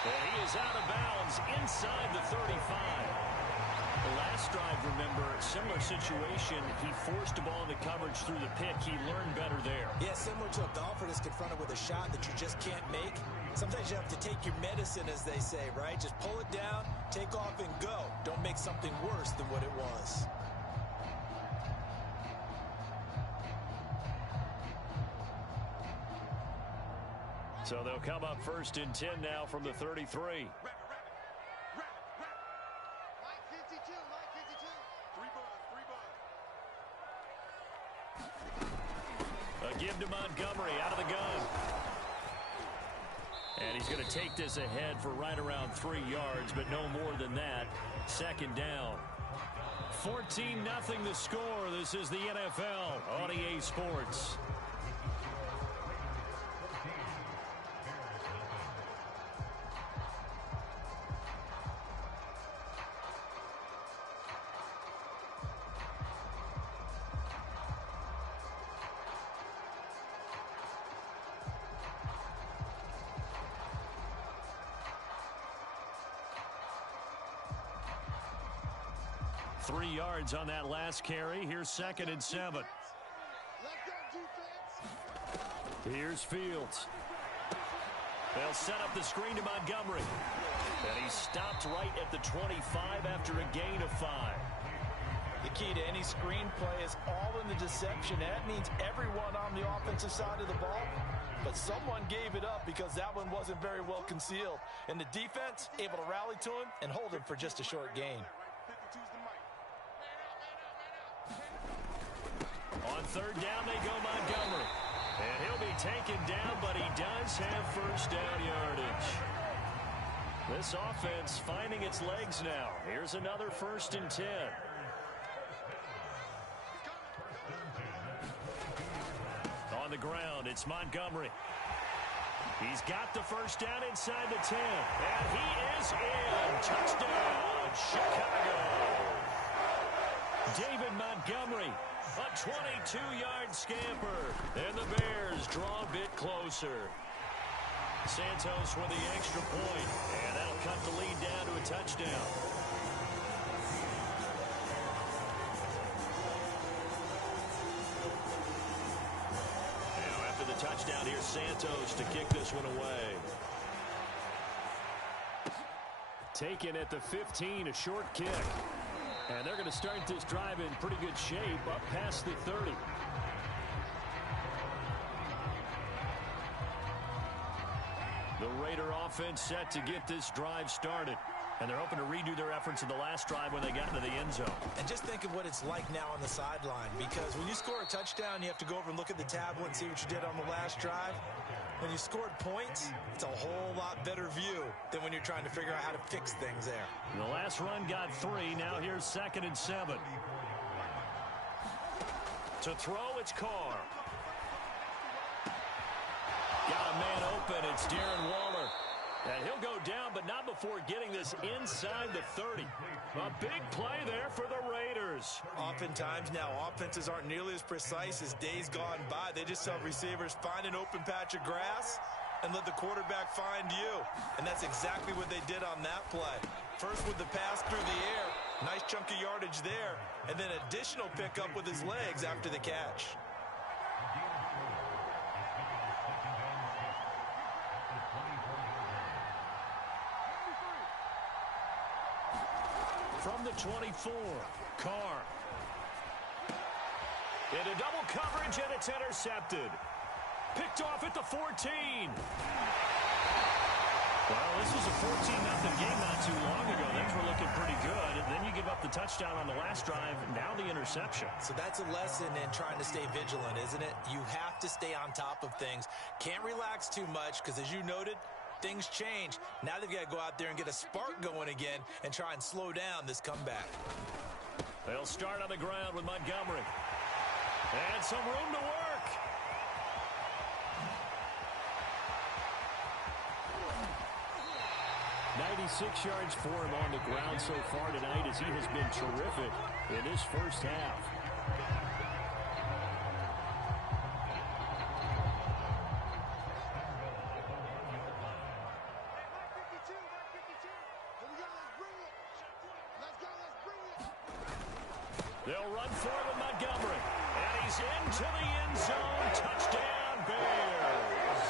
And he is out of bounds inside the 35. The last drive, remember, similar situation. He forced the ball into coverage through the pick. He learned better there. Yeah, similar to a golfer that's confronted with a shot that you just can't make. Sometimes you have to take your medicine, as they say, right? Just pull it down, take off, and go. Don't make something worse than what it was. So they'll come up 1st and 10 now from the 33. A give to Montgomery out of the gun. And he's going to take this ahead for right around 3 yards, but no more than that. 2nd down. 14-0 the score. This is the NFL on EA Sports. Three yards on that last carry. Here's 2nd and 7. Here's Fields. They'll set up the screen to Montgomery. And he stopped right at the 25 after a gain of 5. The key to any screenplay is all in the deception. That means everyone on the offensive side of the ball. But someone gave it up because that one wasn't very well concealed. And the defense able to rally to him and hold him for just a short gain. On 3rd down, they go Montgomery. And he'll be taken down, but he does have 1st down yardage. This offense finding its legs now. Here's another 1st and 10. On the ground, it's Montgomery. He's got the 1st down inside the 10. And he is in. Touchdown, Chicago. David Montgomery. A 22-yard scamper, and the Bears draw a bit closer. Santos with the extra point, and that'll cut the lead down to a touchdown. Now after the touchdown, here's Santos to kick this one away. Taken at the 15, a short kick. And they're going to start this drive in pretty good shape up past the 30. The Raider offense set to get this drive started. And they're hoping to redo their efforts in the last drive when they got into the end zone. And just think of what it's like now on the sideline. Because when you score a touchdown, you have to go over and look at the tablet and see what you did on the last drive. When you scored points, it's a whole lot better view than when you're trying to figure out how to fix things there. The last run got 3. Now here's 2nd and 7. To throw, it's Carr. Got a man open. It's Darren Waller. And he'll go down, but not before getting this inside the 30. A big play there for the Raiders. Oftentimes now, offenses aren't nearly as precise as days gone by. They just have receivers find an open patch of grass and let the quarterback find you. And that's exactly what they did on that play. First with the pass through the air. Nice chunk of yardage there. And then additional pickup with his legs after the catch. From the 24, Carr. Into double coverage, and it's intercepted. Picked off at the 14. Well, this was a 14-0 game not too long ago. Things were looking pretty good. And then you give up the touchdown on the last drive. Now the interception. So that's a lesson in trying to stay vigilant, isn't it? You have to stay on top of things. Can't relax too much because, as you noted, things change. Now they've got to go out there and get a spark going again and try and slow down this comeback. They'll start on the ground with Montgomery. And some room to work. "96 yards for him on the ground so far tonight, as he has been terrific in his first half. They'll run for it with Montgomery. And he's into the end zone. Touchdown, Bears.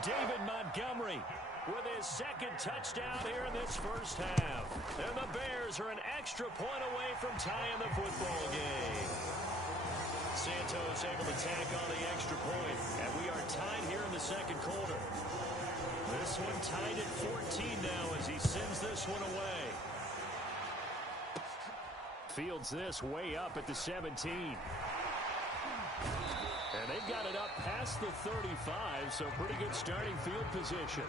David Montgomery with his second touchdown here in this first half. And the Bears are an extra point away from tying the football game. Santos able to tack on the extra point. And we are tied here in the second quarter. This one tied at 14 now as he sends this one away. Fields this way up at the 17. And they've got it up past the 35, so pretty good starting field position.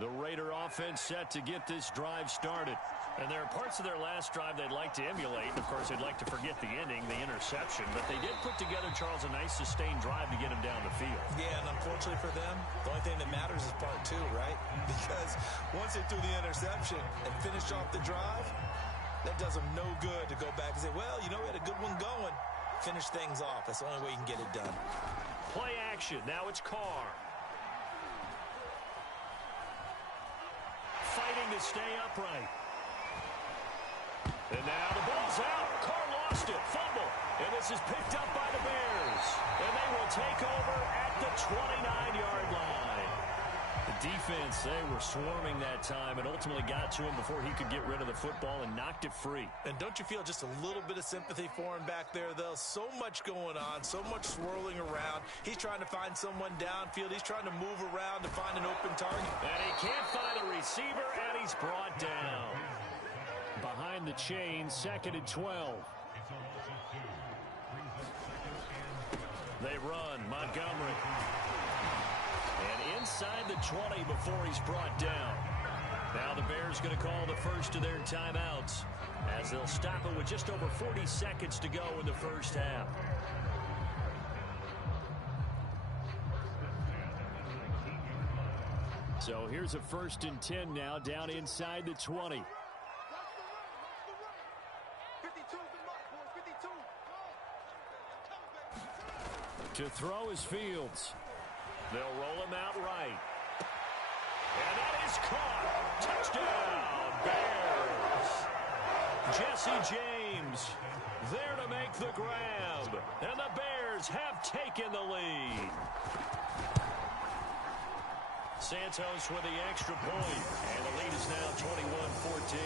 The Raider offense set to get this drive started. And there are parts of their last drive they'd like to emulate. Of course, they'd like to forget the ending, the interception. But they did put together, Charles, a nice sustained drive to get him down the field. Yeah, and unfortunately for them, the only thing that matters is part two, right? Because once they threw the interception and finished off the drive, that does them no good to go back and say, well, you know, we had a good one going. Finish things off. That's the only way you can get it done. Play action. Now it's Carr. Fighting to stay upright. And now the ball's out. Carr lost it. Fumble. And this is picked up by the Bears. And they will take over at the 29-yard line. The defense, they were swarming that time and ultimately got to him before he could get rid of the football and knocked it free. And don't you feel just a little bit of sympathy for him back there, though? So much going on, so much swirling around. He's trying to find someone downfield. He's trying to move around to find an open target. And he can't find a receiver, and he's brought down. Behind the chain, 2nd and 12. They run. Montgomery. And inside the 20 before he's brought down. Now the Bears going to call the first of their timeouts as they'll stop it with just over 40 seconds to go in the first half. So here's a 1st and 10 now down inside the 20. To throw is Fields. They'll roll him out right. And that is caught. Touchdown, Bears. Jesse James there to make the grab. And the Bears have taken the lead. Santos with the extra point. And the lead is now 21-14.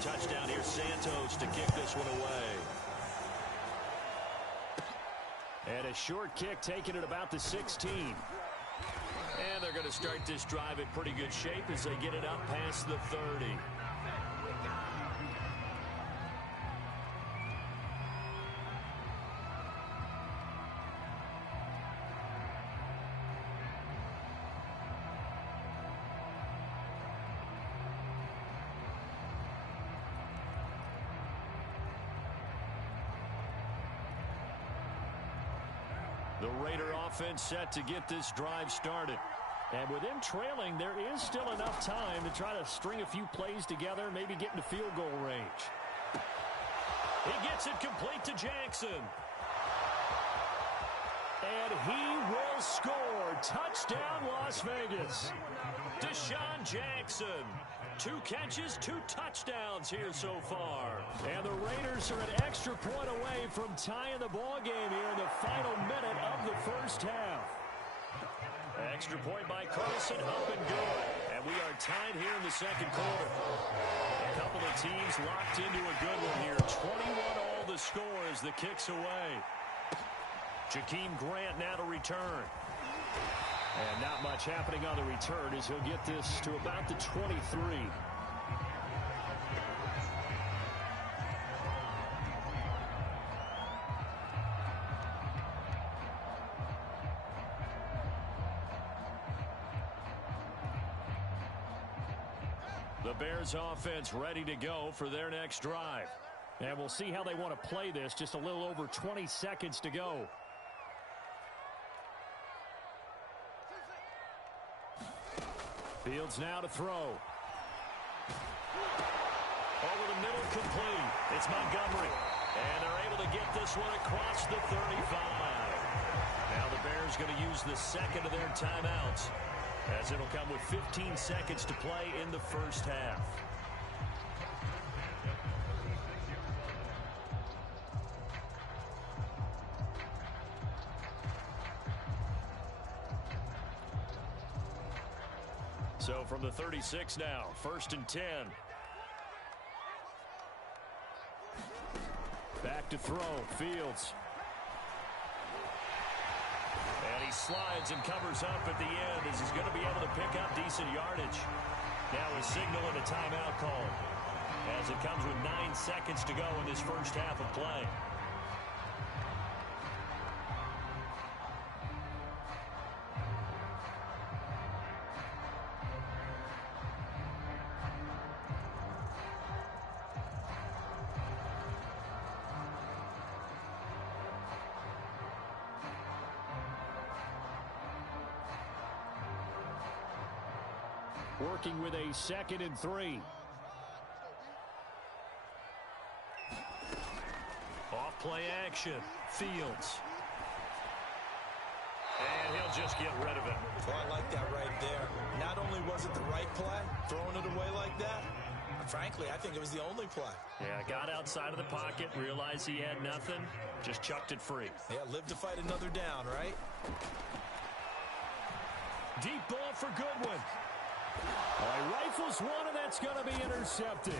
Touchdown here, Santos to kick this one away. And a short kick taken at about the 16. And they're going to start this drive in pretty good shape as they get it up past the 30. The Raider offense set to get this drive started. And with them trailing, there is still enough time to try to string a few plays together, maybe get into field goal range. He gets it complete to Jackson. And he will score. Touchdown, Las Vegas. Deshaun Jackson. 2 catches, 2 touchdowns here so far. And the Raiders are an extra point away from tying the ball game here in the final minute of the first half. Extra point by Carlson, up and good. And we are tied here in the second quarter. A couple of teams locked into a good one here. 21-all the score as the kick's away. Jakeem Grant now to return. And not much happening on the return as he'll get this to about the 23. The Bears offense ready to go for their next drive. And we'll see how they want to play this. Just a little over 20 seconds to go. Fields now to throw. Over the middle, complete. It's Montgomery. And they're able to get this one across the 35. Now the Bears going to use the second of their timeouts, as it'll come with 15 seconds to play in the first half. So from the 36 now, 1st and 10. Back to throw, Fields. And he slides and covers up at the end as he's going to be able to pick up decent yardage. Now a signal and a timeout call, as it comes with 9 seconds to go in this first half of play. Working with a 2nd and 3. Off play action. Fields. And he'll just get rid of it. Oh, I like that right there. Not only was it the right play, throwing it away like that, frankly, I think it was the only play. Yeah, got outside of the pocket, realized he had nothing, just chucked it free. Yeah, live to fight another down, right? Deep ball for Goodwin. He rifles one, and that's going to be intercepted.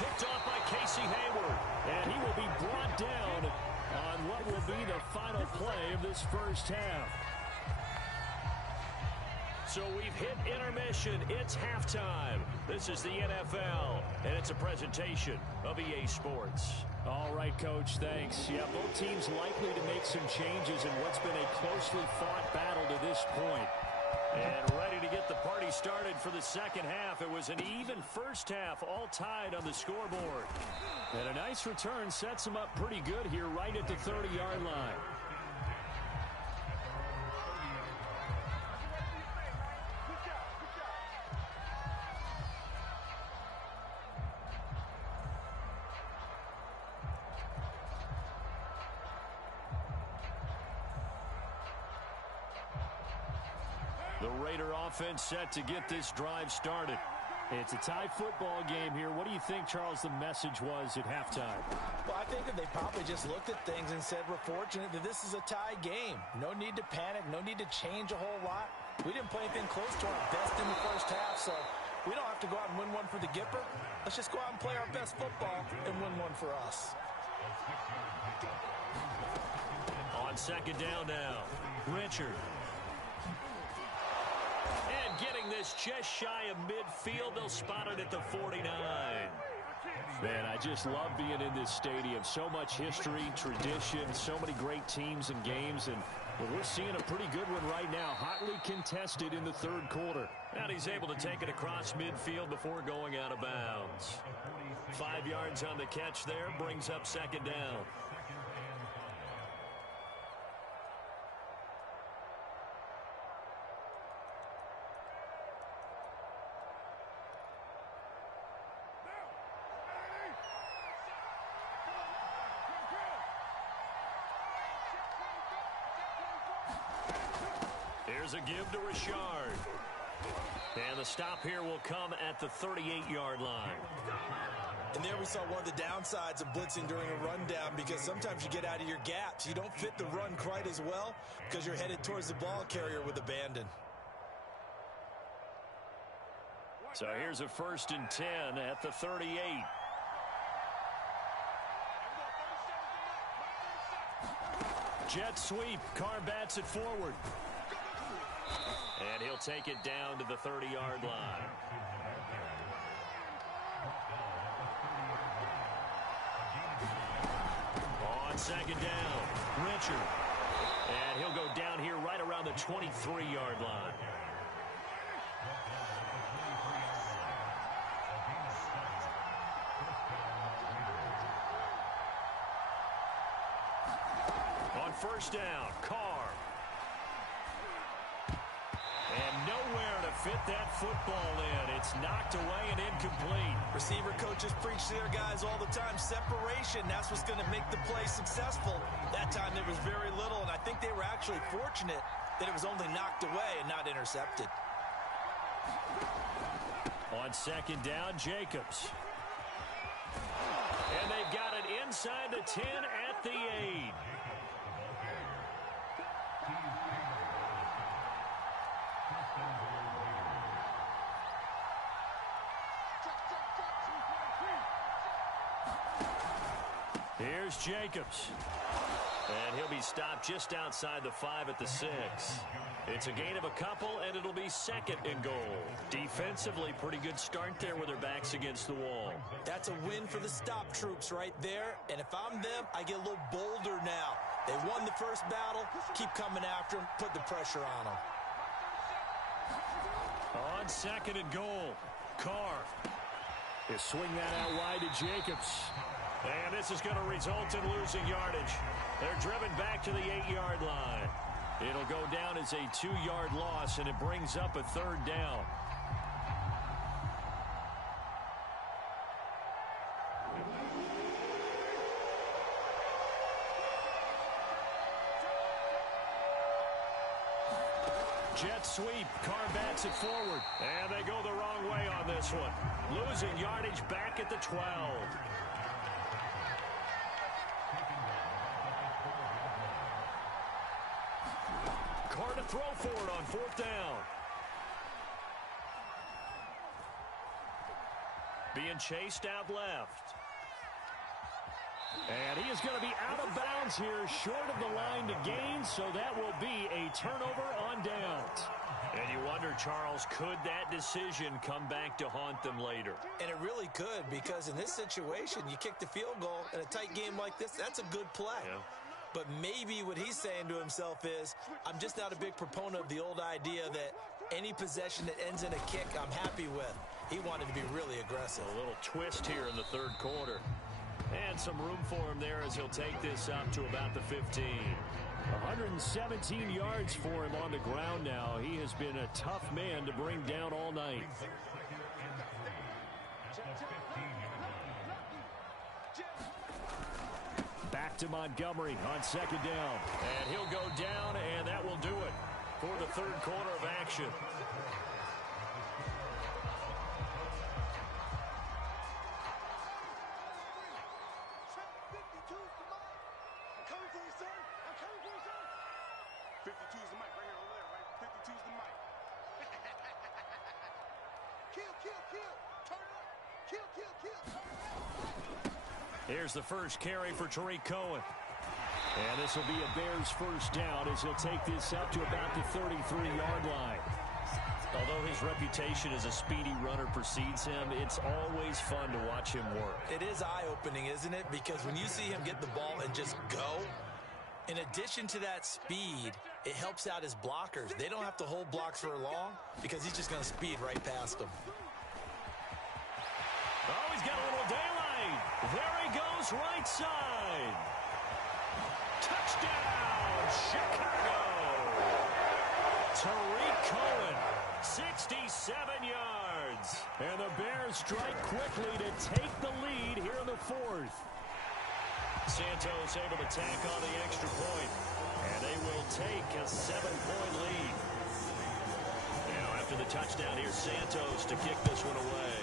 Picked off by Casey Hayward, and he will be brought down on what will be the final play of this first half. So we've hit intermission. It's halftime. This is the NFL, and it's a presentation of EA Sports. All right, Coach, thanks. Yeah, both teams likely to make some changes in what's been a closely fought battle to this point. And ready to get the party started for the second half. It was an even first half, all tied on the scoreboard. And a nice return sets them up pretty good here right at the 30-yard line. The Raider offense set to get this drive started. It's a tie football game here. What do you think, Charles, the message was at halftime? Well, I think that they probably just looked at things and said, we're fortunate that this is a tie game. No need to panic. No need to change a whole lot. We didn't play anything close to our best in the first half, so we don't have to go out and win one for the Gipper. Let's just go out and play our best football and win one for us. On second down now, Richard. And getting this just shy of midfield, they'll spot it at the 49. Man, I just love being in this stadium. So much history, tradition, so many great teams and games, and well, we're seeing a pretty good one right now, hotly contested in the third quarter. And he's able to take it across midfield before going out of bounds. 5 yards on the catch there, brings up second down. Here's a give to Richard. And the stop here will come at the 38-yard line. And there we saw one of the downsides of blitzing during a rundown, because sometimes you get out of your gaps. You don't fit the run quite as well because you're headed towards the ball carrier with abandon. So here's a 1st and 10 at the 38. Jet sweep. Carr bats it forward. And he'll take it down to the 30-yard line. On second down, Richard. And he'll go down here right around the 23-yard line. On first down, Carr. And nowhere to fit that football in. It's knocked away and incomplete. Receiver coaches preach to their guys all the time. Separation, that's what's going to make the play successful. That time there was very little, and I think they were actually fortunate that it was only knocked away and not intercepted. On second down, Jacobs. And they've got it inside the 10 at the 8. Here's Jacobs. And he'll be stopped just outside the 5 at the 6. It's a gain of a couple, and it'll be second and goal. Defensively, pretty good start there with their backs against the wall. That's a win for the stop troops right there. And if I'm them, I get a little bolder now. They won the first battle. Keep coming after them. Put the pressure on them. On second and goal, Carr. He'll swing that out wide to Jacobs. And this is going to result in losing yardage. They're driven back to the 8-yard line. It'll go down as a 2-yard loss, and it brings up a third down. Jet sweep. Carr bats it forward. And they go the wrong way on this one. Losing yardage back at the 12. Carr to throw for it on fourth down. Being chased out left. And he is going to be out of bounds here, short of the line to gain, so that will be a turnover on downs. And you wonder, Charles, could that decision come back to haunt them later? And it really could, because in this situation, you kick the field goal in a tight game like this, that's a good play. Yeah. But maybe what he's saying to himself is, I'm just not a big proponent of the old idea that any possession that ends in a kick I'm happy with. He wanted to be really aggressive. A little twist here in the third quarter. And some room for him there as he'll take this up to about the 15. 117 yards for him on the ground now. He has been a tough man to bring down all night. Back to Montgomery on second down. And he'll go down, and that will do it for the third quarter of action. Here's the first carry for Tariq Cohen. And this will be a Bears first down as he'll take this up to about the 33-yard line. Although his reputation as a speedy runner precedes him, it's always fun to watch him work. It is eye-opening, isn't it? Because when you see him get the ball and just go, in addition to that speed, it helps out his blockers. They don't have to hold blocks for long because he's just going to speed right past them. Oh, he's got a little daylight. There he goes, right side. Touchdown, Chicago. Tariq Cohen, 67 yards. And the Bears strike quickly to take the lead here in the fourth. Santos able to tack on the extra point. And they will take a 7-point lead. Now after the touchdown, here's Santos to kick this one away.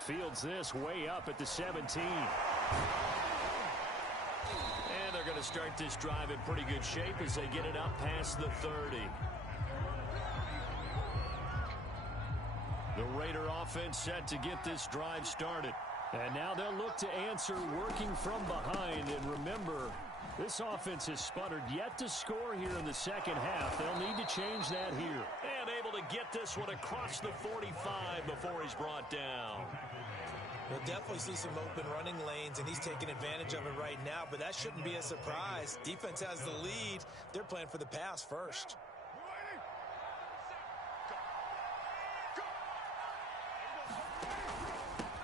Fields this way up at the 17. And they're going to start this drive in pretty good shape as they get it up past the 30. The Raider offense set to get this drive started. And now they'll look to answer working from behind. And remember, this offense has sputtered yet to score here in the second half. They'll need to change that here. And able to get this one across the 45 before he's brought down. We'll definitely see some open running lanes, and he's taking advantage of it right now, but that shouldn't be a surprise. Defense has the lead. They're playing for the pass first.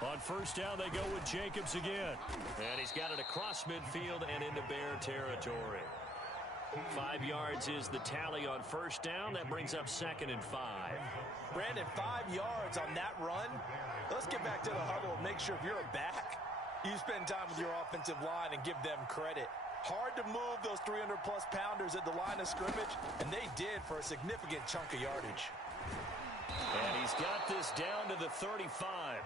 On first down, they go with Jacobs again. And he's got it across midfield and into Bear territory. 5 yards is the tally on first down. That brings up 2nd and 5. Brandon, 5 yards on that run. Let's get back to the huddle and make sure if you're a back, you spend time with your offensive line and give them credit. Hard to move those 300-plus pounders at the line of scrimmage, and they did for a significant chunk of yardage. And he's got this down to the 35.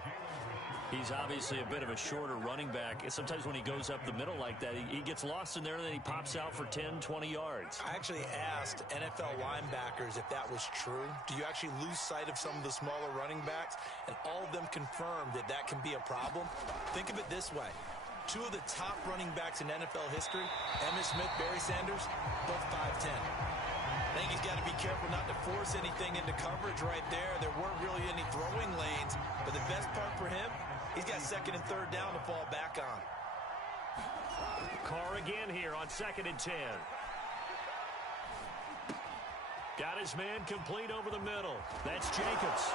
He's obviously a bit of a shorter running back. And sometimes when he goes up the middle like that, he gets lost in there, and then he pops out for 10, 20 yards. I actually asked NFL linebackers if that was true. Do you actually lose sight of some of the smaller running backs? And all of them confirmed that that can be a problem. Think of it this way. 2 of the top running backs in NFL history, Emmitt Smith, Barry Sanders, both 5'10". I think he's got to be careful not to force anything into coverage right there. There weren't really any throwing lanes, but the best part for him, he's got 2nd and 3rd down to fall back on. Carr again here on 2nd and 10. Got his man complete over the middle. That's Jacobs.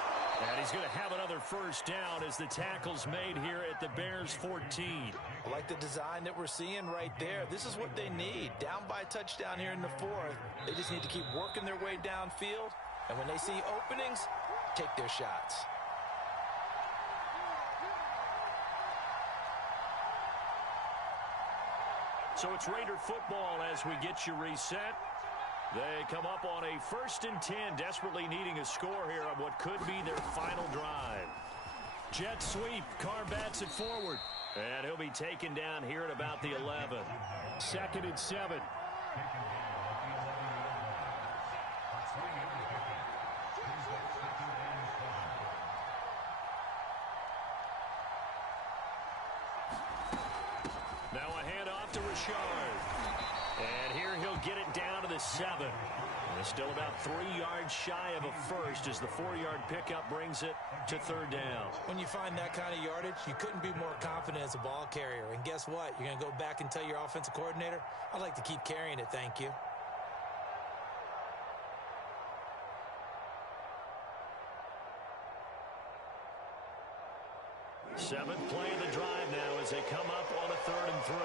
And he's going to have another first down as the tackle's made here at the Bears 14. I like the design that we're seeing right there. This is what they need. Down by a touchdown here in the 4th. They just need to keep working their way downfield. And when they see openings, take their shots. So it's Raider football as we get you reset. They come up on a 1st and 10, desperately needing a score here on what could be their final drive. Jet sweep, Carr bats it forward. And he'll be taken down here at about the 11. 2nd and 7. Now a handoff to Richard. And here he'll get it down to the 7. And it's still about 3 yards shy of a first as the 4-yard pickup brings it to 3rd down. When you find that kind of yardage, you couldn't be more confident as a ball carrier. And guess what? You're going to go back and tell your offensive coordinator, I'd like to keep carrying it, thank you. Seventh play of the drive now as they come up on a 3rd and 3.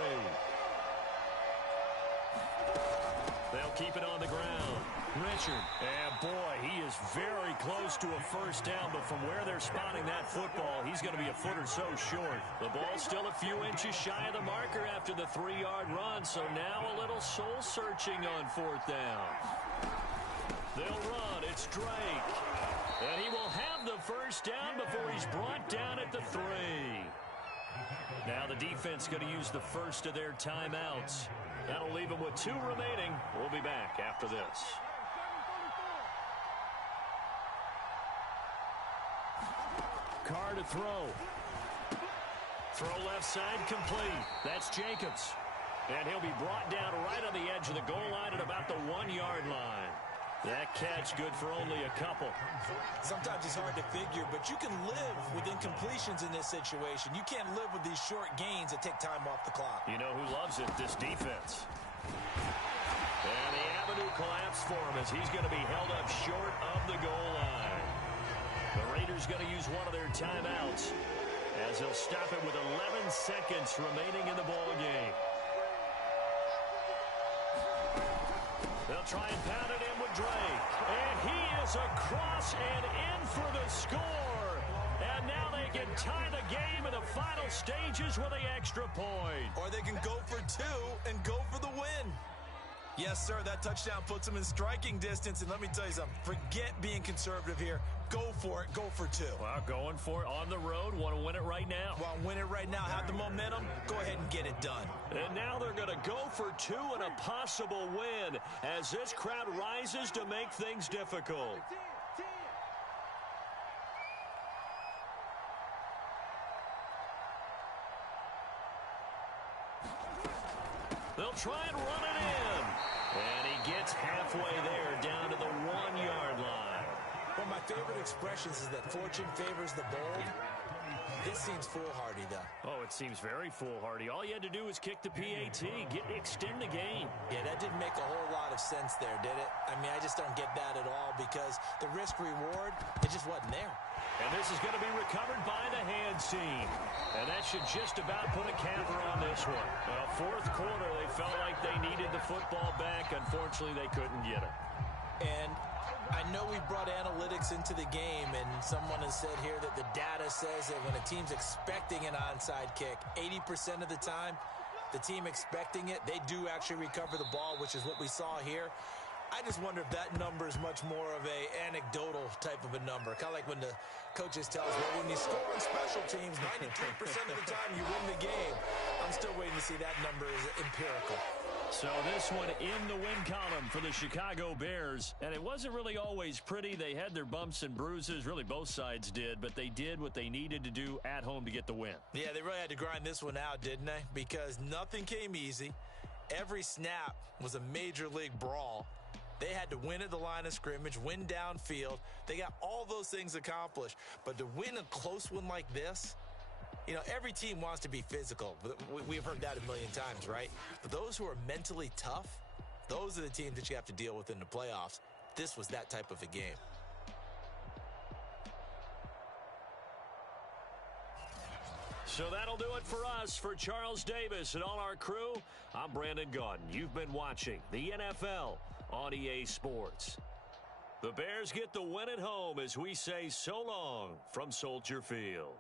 They'll keep it on the ground. Richard, and boy, he is very close to a first down, but from where they're spotting that football, he's going to be a foot or so short. The ball's still a few inches shy of the marker after the 3-yard run, so now a little soul-searching on 4th down. They'll run. It's Drake. And he will have the first down before he's brought down at the 3. Now the defense going to use the first of their timeouts. That'll leave them with 2 remaining. We'll be back after this. Carr to throw. Throw left side complete. That's Jacobs. And he'll be brought down right on the edge of the goal line at about the 1-yard line. That catch good for only a couple. Sometimes it's hard to figure, but you can live with incompletions in this situation. You can't live with these short gains that take time off the clock. You know who loves it? This defense. And the avenue collapsed for him as he's going to be held up short of the goal line. The Raiders going to use one of their timeouts as they'll stop it with 11 seconds remaining in the ball game. They'll try and pound it in with Drake. And he is across and in for the score. And now they can tie the game in the final stages with the extra point. Or they can go for 2 and go for the win. Yes, sir, that touchdown puts them in striking distance. And let me tell you something, forget being conservative here. Go for it, go for 2. Well, going for it on the road, want to win it right now. Want to win it right now, have the momentum, go ahead and get it done. And now they're going to go for 2 and a possible win as this crowd rises to make things difficult. They'll try and run it in. And he gets halfway there down to the 1-yard line. One of my favorite expressions is that fortune favors the bold. This seems foolhardy, though. Oh, it seems very foolhardy. All you had to do was kick the PAT, extend the game. Yeah, that didn't make a whole lot of sense there, did it? I mean, I just don't get that at all because the risk-reward, it just wasn't there. And this is going to be recovered by the hands team. And that should just about put a capper on this one. Well, fourth quarter, they felt like they needed the football back. Unfortunately, they couldn't get it. And I know we brought analytics into the game, and someone has said here that the data says that when a team's expecting an onside kick, 80% of the time, the team expecting it, they do actually recover the ball, which is what we saw here. I just wonder if that number is much more of a anecdotal type of a number. Kind of like when the coaches tell us, well, when you score on special teams, 93% of the time you win the game. I'm still waiting to see that number is empirical. So this one in the win column for the Chicago Bears. And it wasn't really always pretty. They had their bumps and bruises. Really, both sides did. But they did what they needed to do at home to get the win. Yeah, they really had to grind this one out, didn't they? Because nothing came easy. Every snap was a major league brawl. They had to win at the line of scrimmage, win downfield. They got all those things accomplished. But to win a close one like this, you know, every team wants to be physical. We've heard that a million times, right? But those who are mentally tough, those are the teams that you have to deal with in the playoffs. This was that type of a game. So that'll do it for us. For Charles Davis and all our crew, I'm Brandon Gaudin. You've been watching the NFL on EA Sports. The Bears get the win at home as we say so long from Soldier Field.